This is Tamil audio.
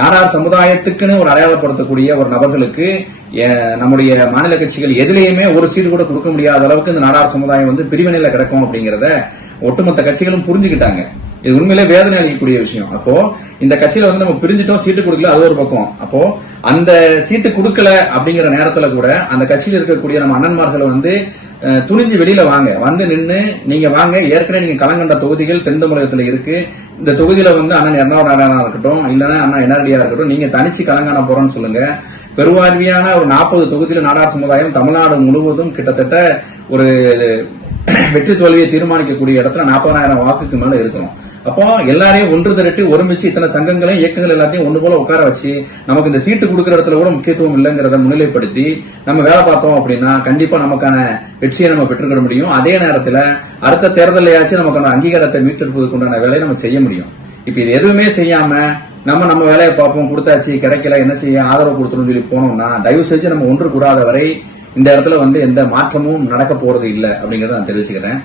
நாடார் சமுதாயத்துக்குன்னு ஒரு அடையாளப்படுத்தக்கூடிய ஒரு நபர்களுக்கு நம்முடைய மாநில கட்சிகள் எதிலையுமே ஒரு சீட்டு கூட கொடுக்க முடியாத அளவுக்கு இந்த நாடார் சமுதாயம் வந்து பிரிவினையில கிடக்கும் அப்படிங்கறத ஒட்டுமொத்த கட்சிகளும் புரிஞ்சுக்கிட்டாங்க. இது உண்மையிலே வேதனை அளிக்கக்கூடிய விஷயம். அப்போ இந்த கட்சியில வந்து நம்ம பிரிஞ்சிட்டோம், சீட்டு கொடுக்கல, அது ஒரு பக்கம். அப்போ அந்த சீட்டு கொடுக்கல அப்படிங்கிற நேரத்துல கூட அந்த கட்சியில் இருக்கக்கூடிய நம்ம அண்ணன்மார்களை வந்து துணிஞ்சு வெளியில வாங்க, வந்து நின்று நீங்க வாங்க, ஏற்கனவே நீங்க களங்கண்ட தொகுதிகள் தென் தமிழகத்துல இருக்கு, இந்த தொகுதியில வந்து அண்ணன் எர்ணாவூர் இருக்கட்டும், இல்லன்னா அண்ணன் என்ஆர்டியா இருக்கட்டும், நீங்க தனிச்சு களங்காண போறோம்னு சொல்லுங்க. பெருவாரியான ஒரு 40 தொகுதியில நாடார் சமுதாயம் தமிழ்நாடு முழுவதும் கிட்டத்தட்ட ஒரு வெற்றி தோல்வியை தீர்மானிக்கக்கூடிய இடத்துல 40,000 வாக்குக்கு மேல இருக்கணும். அப்போ எல்லாரையும் ஒன்று திரட்டி ஒருமிச்சு இத்தனை சங்கங்களையும் இயக்கங்கள் எல்லாத்தையும் ஒன்று போல உட்கார வச்சு நமக்கு இந்த சீட்டு கொடுக்கிற இடத்துல கூட முக்கியத்துவம் இல்லைங்கிறத முன்னிலைப்படுத்தி நம்ம வேலை பார்த்தோம் அப்படின்னா கண்டிப்பா நமக்கான வெற்றியை நம்ம பெற்றுக்கிட முடியும். அதே நேரத்தில் அடுத்த தேர்தலையாச்சும் நமக்கான அங்கீகாரத்தை மீட்டெடுப்பதற்குண்டான வேலையை நம்ம செய்ய முடியும். இப்ப இது எதுவுமே செய்யாம நம்ம வேலையை பார்ப்போம், கொடுத்தாச்சு, கிடைக்கல, என்ன செய்ய, ஆதரவு கொடுத்துரும் சொல்லி போனோம்னா தயவு செஞ்சு நம்ம ஒன்று கூடாத வரை இந்த இடத்துல வந்து எந்த மாற்றமும் நடக்க போறது இல்லை அப்படிங்கறத நான் தெரிவிச்சுக்கிறேன்.